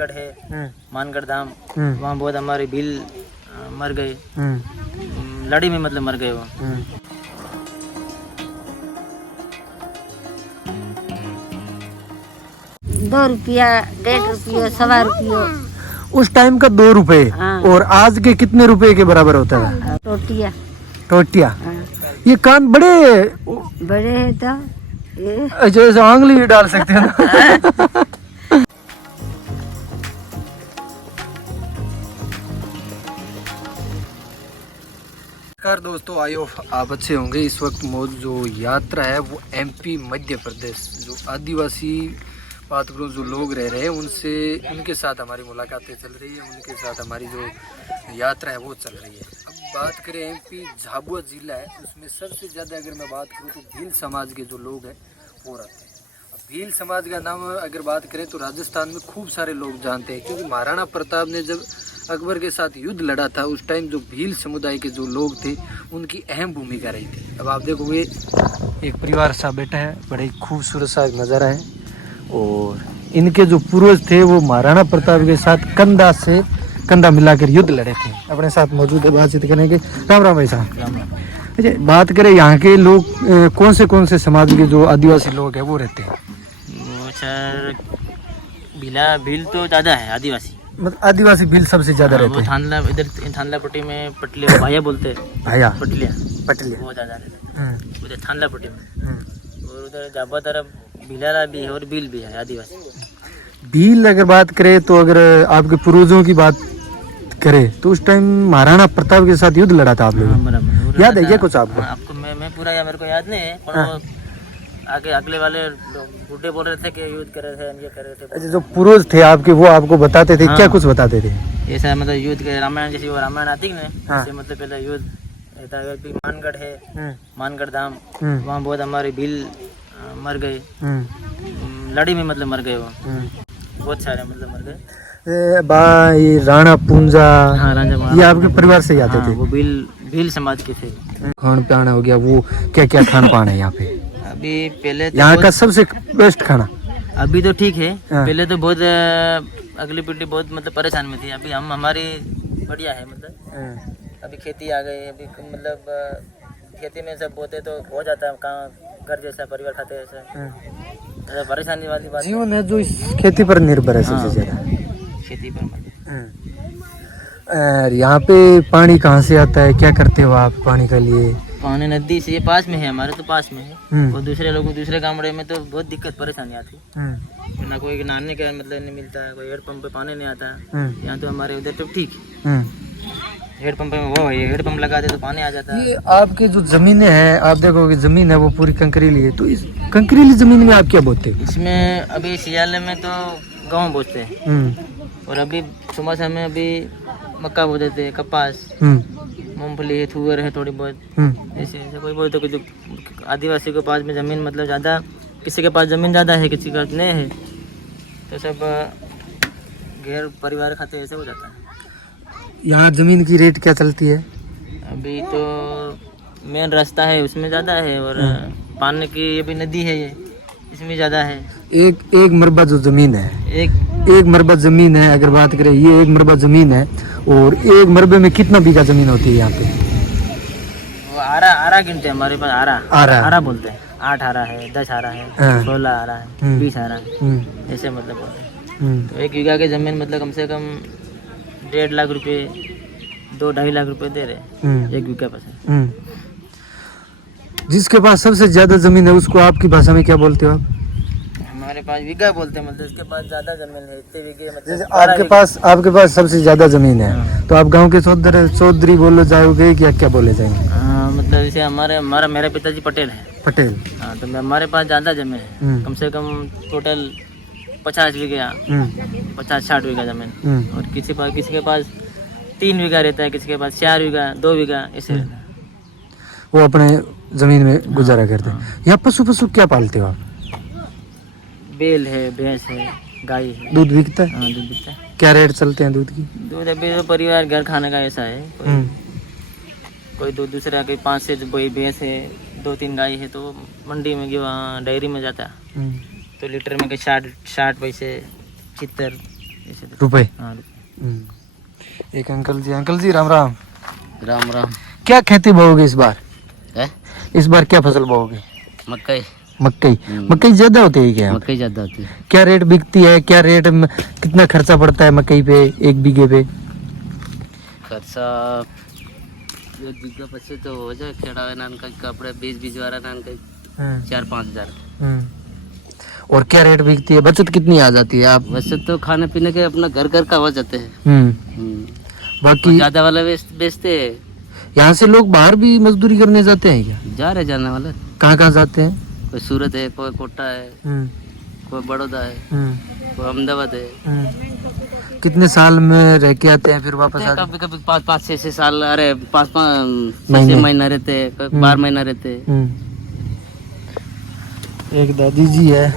मानगढ़ है, मानगढ़ धाम, वहाँ बहुत हमारे भील मर गए, लड़ी में मतलब मर गए वो। ₹2, ₹1.5, ₹1.25। उस टाइम का 2 रुपए हाँ। और आज के कितने रुपए के बराबर होता है? टोटिया टोटिया। हाँ। ये कान बड़े बड़े है तो ये अच्छा, ऐसे आंगली भी डाल सकते हैं ना? नमस्कार दोस्तों, आयो आप अच्छे होंगे। इस वक्त जो यात्रा है वो एमपी मध्य प्रदेश, जो आदिवासी बात करो जो लोग रह रहे हैं उनसे, उनके साथ हमारी मुलाकातें चल रही है, उनके साथ हमारी जो यात्रा है वो चल रही है। अब बात करें एमपी झाबुआ जिला है, उसमें सबसे ज़्यादा अगर मैं बात करूँ तो भील समाज के जो लोग हैं वो रहते हैं। अब भील समाज का नाम अगर बात करें तो राजस्थान में खूब सारे लोग जानते हैं, क्योंकि महाराणा प्रताप ने जब अकबर के साथ युद्ध लड़ा था उस टाइम जो भील समुदाय के जो लोग थे उनकी अहम भूमिका रही थी। अब आप देखोगे एक परिवार सा बैठा है, बड़े खूबसूरत सा नज़ारा है, और इनके जो पूर्वज थे वो महाराणा प्रताप के साथ कंधा से कंधा मिलाकर युद्ध लड़े थे। अपने साथ मौजूद है, बातचीत करेंगे। राम राम भाई साहब। अच्छा, बात करें यहाँ के लोग कौन से समाज के जो आदिवासी लोग हैं वो रहते हैं? वो सर भील तो ज़्यादा है आदिवासी, मतलब आदिवासी भील सबसे ज्यादा रहते हैं। थानला इधर थानला पट्टी में पटलिया भाया बोलते हैं, भाया पटलिया पटलिया वो ज़्यादा रहते हैं उधर थानला पट्टी में। और उधर जाबा तरफ भीलाला भी है और भील भी है आदिवासी। भील अगर बात करें तो अगर आपके पूर्वजों की बात करें तो उस टाइम महाराणा प्रताप के साथ युद्ध लड़ा था आप लोग, याद है क्या कुछ आपको? आपको मैं पूरा या मेरे को याद नहीं है, पर वो आगे अगले वाले बूढ़े बोल रहे थे कि युद्ध कर रहे थे, ये कर रहे थे। अच्छा, जो पूर्वज थे आपके वो आपको बताते थे? हाँ। क्या कुछ बताते थे? ऐसा मतलब युद्ध के रामायण जैसे वो रामायण आती है ना, जैसे मतलब पहले युद्ध मानगढ़ है, मानगढ़ धाम, वहाँ बहुत हमारे भील मर गए, लड़ी में मतलब मर गए वो, बहुत सारे मतलब मर गए। भाई राणा पूंजा, हाँ, राजा ये आपके परिवार से ही आते थे? वो भील समाज के थे। खान पान हो गया, वो क्या क्या खान पान है यहाँ पे? अभी पहले तो यहाँ का सबसे बेस्ट खाना? अभी तो ठीक है, हाँ। पहले तो बहुत अगली पीढ़ी बहुत मतलब परेशान में थी। अभी हमारी बढ़िया है, मतलब अभी खेती आ गई, अभी मतलब खेती में सब बोते तो हो जाता है, कहाँ घर जैसा परिवार खाते हैं ऐसा परेशानी वाली बात जीवन है जो इस खेती पर निर्भर है सबसे ज्यादा, खेती पर मतलब। यहाँ पे पानी कहाँ से आता है, क्या करते हो आप पानी के लिए? पानी नदी से, ये पास में है, हमारे तो पास में है, और दूसरे लोगों दूसरे गामड़े में तो बहुत दिक्कत परेशानी आती है, ना कोई नहाने का मतलब नहीं मिलता है, कोई हेड पंप पे पानी नहीं आता है। यहाँ तो हमारे उधर तो ठीक है, हेड पंप में वो है, हेड पंप लगा दे तो पानी आ जाता है। ये आपकी जो जमीनें हैं, आप देखोगे जमीन है वो पूरी कंकरीली है, तो इस कंकरीली जमीन में आप क्या बोते हैं? इसमें अभी सियाले में तो गेहूँ बोते हैं, और अभी चुमासा में अभी मक्का बो देते हैं, कपास, मूंगफली है, थूर है थोड़ी बहुत, ऐसे कोई बोलते तो जो आदिवासी के पास में ज़मीन मतलब ज़्यादा, किसी के पास ज़मीन ज़्यादा है, किसी का नहीं है, तो सब गैर परिवार खाते ऐसे हो जाता है। यहाँ जमीन की रेट क्या चलती है? अभी तो मेन रास्ता है उसमें ज़्यादा है, और पानी की ये भी नदी है, ये इसमें ज़्यादा है। एक मरबा जो जमीन है, एक मरबा जमीन है, अगर बात करें ये एक मरबा जमीन है, और एक मरबे में कितना बीघा जमीन होती है यहाँ पे? वो आरा गिनते हैं हमारे पास, आरा बोलते हैं, 8 आरा है, 10 आरा है, 16 आरा है, 20 आरा है, ऐसे मतलब बोलते हैं। तो 1 बीघा की जमीन मतलब कम से कम 1.5 लाख रुपए, 2-2.5 लाख रुपए दे रहे 1 बीघा पर। जिसके पास सबसे ज्यादा जमीन है उसको आपकी भाषा में क्या बोलते हो आप? हमारे पास बीघा बोलते हैं, मतलब इसके पास ज्यादा जमीन है, इतने बीघे मतलब जैसे आपके पास सबसे ज्यादा जमीन है, तो आप गांव के चौधरी बोले जाओगे या क्या बोले जाएंगे? मतलब जैसे मेरे पिताजी पटेल है। पटेल। हाँ, तो हमारे पास ज्यादा जमीन है, कम से कम टोटल 50 बीघा, 50-60 बीघा जमीन, और किसी के पास 3 बीघा रहता है, किसी के पास 4 बीघा, 2 बीघा ऐसे रहता है। वो अपने जमीन में गुजारा करते हैं। यहाँ पशु क्या पालते हो आप? बैल है, भैंस है, गाय है। दूध बिकता है? हाँ, दूध बिकता है। क्या रेट चलते हैं दूध की? दूध अभी तो परिवार घर खाने का ऐसा है, कोई दूध दूसरा, कोई 5 से भैंस है, 2-3 गाय है, तो मंडी में वहाँ डेयरी में जाता है, तो लीटर में 60 पैसे, 70 ऐसे देते। रुपए। हाँ रुपए। एक अंकल जी राम राम। राम राम। क्या खेती बोओगे इस बार? है इस बार क्या फसल बोओगे? मकई। मकई। मकई ज्यादा होती है क्या? मकई ज्यादा होती है। क्या रेट बिकती है? क्या रेट कितना खर्चा पड़ता है मकई पे 1 बीघे पे? खर्चा 1 बीघा पचे तो हो जाए खेड़ा नान का कपड़े 20 वाला नान का 4-5 हजार। और क्या रेट बिकती है? बचत कितनी आ जाती है आप? वैसे तो खाने पीने के अपना घर का हो जाते हैं। बाकी ज्यादा वाले बेचते हैं। यहाँ से लोग बाहर भी मजदूरी करने जाते हैं क्या? जा रहे जाने वाले। कहाँ जाते हैं? कोई सूरत है, कोई कोटा है, कोई बड़ौदा है, कोई अहमदाबाद है। कितने साल में रह के आते हैं फिर वापस आते हैं? कभी कभी 5-6 साल, अरे 5-6 महीना रहते, 12 महीना रहते। एक दादी जी है।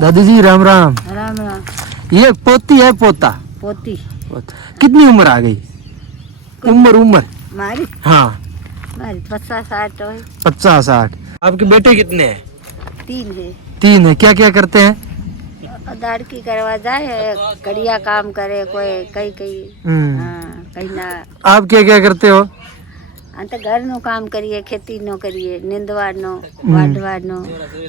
दादी जी राम राम। राम राम। ये पोती है पोता? पोती। कितनी उम्र आ गई? उम्र मारी हाँ 50-60 हो। 50-60। आपके बेटे कितने हैं? 3 है। 3 है। क्या क्या करते हैं? दाड़की करवा जाए, कड़िया काम करे, कोई कई कई ना। आप क्या क्या करते हो? अंत घर नो काम करिए, खेती नो करिए, निंदवाड़ नो, वाडवाड़ नो।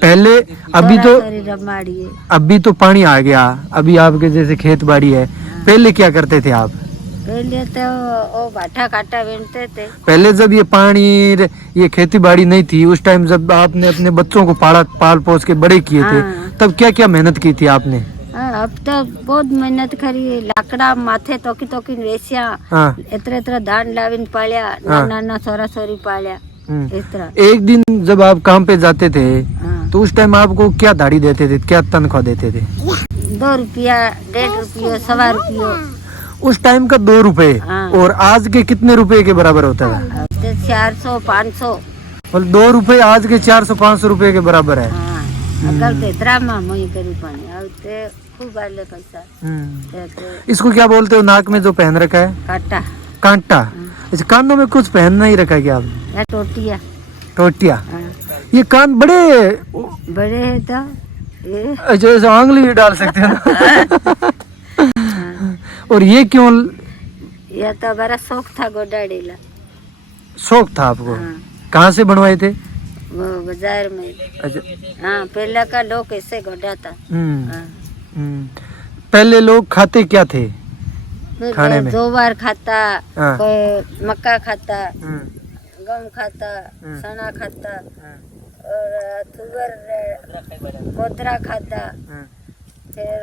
पहले अभी रमाड़िए। अभी तो पानी आ गया, अभी आपके जैसे खेत बाड़ी है। पहले क्या करते थे आप? पहले तो वो बाटा काटा बीनते थे। पहले जब ये पानी ये खेती बाड़ी नहीं थी, उस टाइम जब आपने अपने बच्चों को पाल पोस के बड़े किए थे, तब क्या क्या मेहनत की थी आपने? अब तो बहुत मेहनत करी, लाकड़ा माथे तोकी रेसिया, इतरे धान लाविन पालिया, नाना सोरा सोरी पालिया, इस तरह। एक दिन जब आप काम पे जाते थे तो उस टाइम आपको क्या दाढ़ी देते थे, क्या तनख्वाह देते थे? 2 रुपया, 1.5 रुपया, 1.25 रुपया। उस टाइम का 2 रुपए। और आज के कितने रुपए के बराबर होता है? 400-500। 2 रुपए आज के 400-500 रुपए के बराबर है। अकल ते ड्रामा मोई करी पानी अब ते खूब आले पैसा। इसको क्या बोलते हो नाक में जो पहन रखा है? काटा। कांटा। इस कानों में कुछ पहनना ही रखा है क्या आपने? या टोटिया। टोटिया। ये कान बड़े है तो ये जैसे आंगली डाल सकते हैं ना। और ये क्यों? यह तो बड़ा शौक था गोडाड़ीला। शौक था आपको? कहाँ से बनवाए थे? वो बाजार में। अच्छा। हाँ पहले का लोग ऐसे गोडा था। पहले लोग खाते क्या थे खाने में? जोवार खाता, कोई मक्का खाता, गेहूं खाता, चना खाता, और तुअर कोदरा खाता, फिर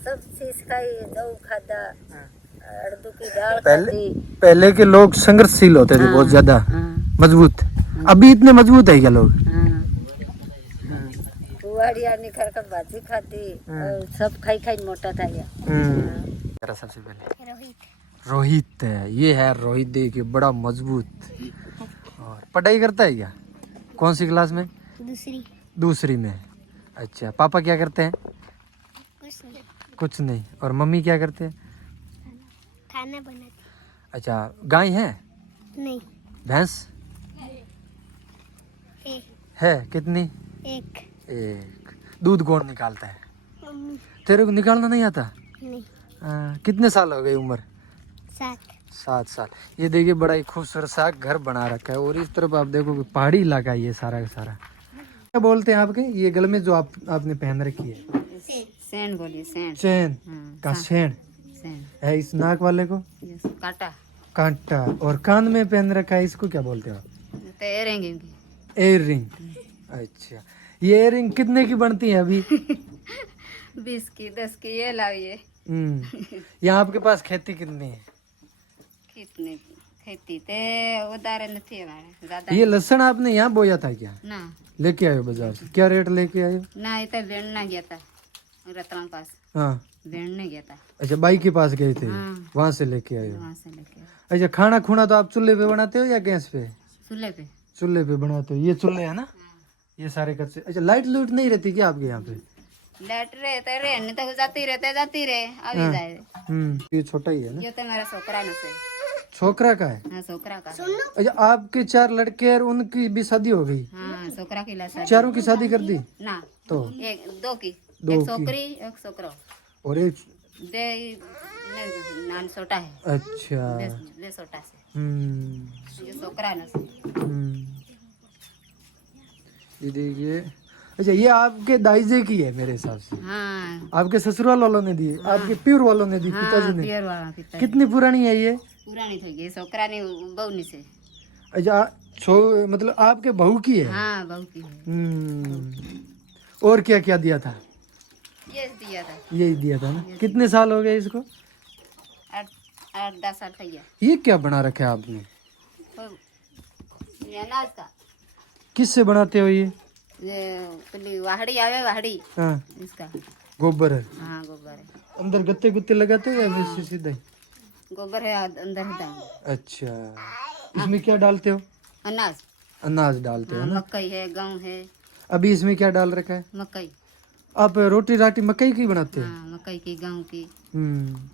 सब चीज का ही जौ खाता, अड़दू की दाल खाती। पहले के लोग संघर्षशील होते थे, बहुत ज्यादा मजबूत। अभी इतने मजबूत है क्या लोग? कुवाड़िया निखर कर भाजी खाती और सब खाई मोटा था या। सबसे पहले रोहित है, ये है रोहित, देखिए बड़ा मजबूत। और पढ़ाई करता है क्या? कौन सी क्लास में? दूसरी में। अच्छा, पापा क्या करते हैं? कुछ नहीं। और मम्मी क्या करते हैं? खाना बनाती। अच्छा, गाय है? नहीं। भैंस है? कितनी? एक। दूध कौन निकालता है? मम्मी। तेरे को निकालना नहीं आता? नहीं। कितने साल हो गए उम्र? 7 साल। ये देखिए बड़ा ही खूबसूरत सा घर बना रखा है। और इस तरफ आप देखो पहाड़ी इलाका है ये सारा का सारा। क्या बोलते हैं आपके ये गले में जो आपने पहन रखी है? सेन बोलिए। चैन का सेन है। इस नाक वाले को काटा। कांटा। और कान में पहन रखा है, इसको क्या बोलते हो आप? Air ring. अच्छा, ये एयर रिंग कितने की बनती है अभी? 20 की, 10 की, ये लाइए। यहाँ आपके पास खेती कितनी है? कितने की खेती ते उधार नहीं हमारे ज्यादा। ये लहसुन आपने यहाँ बोया था क्या? ना, लेके आयो बाजार से? क्या रेट लेके आयो? ना इधर बेड़ना गया था रतलाम पास। हाँ, बेड़ने गया था। अच्छा, बाई के पास गए थे, वहाँ से लेके आयो। अच्छा, खाना खुना तो आप चूल्हे पे बनाते हो या गैस पे? चूल्हे पे बनाते हो। ये चूल्हे है ना? ये सारे कच्चे। अच्छा, लाइट लूट नहीं रहती क्या आपके यहाँ पे? लाइट रहे नहीं तो जाती रहे अभी जाए। ये छोटा ही है ना? ये तो मेरा छोकरा न से। छोकरा का है? हाँ, छोकरा का। अच्छा, आपके 4 लड़के और उनकी भी शादी हो गई? हाँ, छोकरा की शादी। चारों की शादी कर दी? ना, तो 2 की, एक छोकरी एक छोकरा। और एक दे नान छोटा है अच्छा दे छोटा से हम्म ये छोकरा न से ये देखिए अच्छा ये आपके दाइजे की है मेरे हिसाब से हाँ आपके ससुराल वालों ने दी आपके प्योर वालों ने दी पिताजी ने पियर वाला पिता कितनी पुरानी है ये पुरानी थी ये छोकरा ने बहू ने से अच्छा मतलब आपके बहू की है हाँ बहू की है और क्या क्या दिया था ये दिया था यही दिया था ना कितने साल हो गए इसको 8-10 साल थी ये क्या बना रखा है आपने ये अनाज का किससे बनाते हो ये पहली वाहड़ी आवे वाहड़ी हाँ इसका गोबर है हाँ गोबर है अंदर गत्ते गुत्ते लगाते हो या वैसे सीधा ही गोबर है अंदर ही दाम अच्छा इसमें क्या डालते हो अनाज अनाज डालते हो हाँ, ना मकई है गेहूं है अभी इसमें क्या डाल रखा है मकई आप रोटी राटी मकई की बनाते हो हाँ मकई की गेहूं की हम्म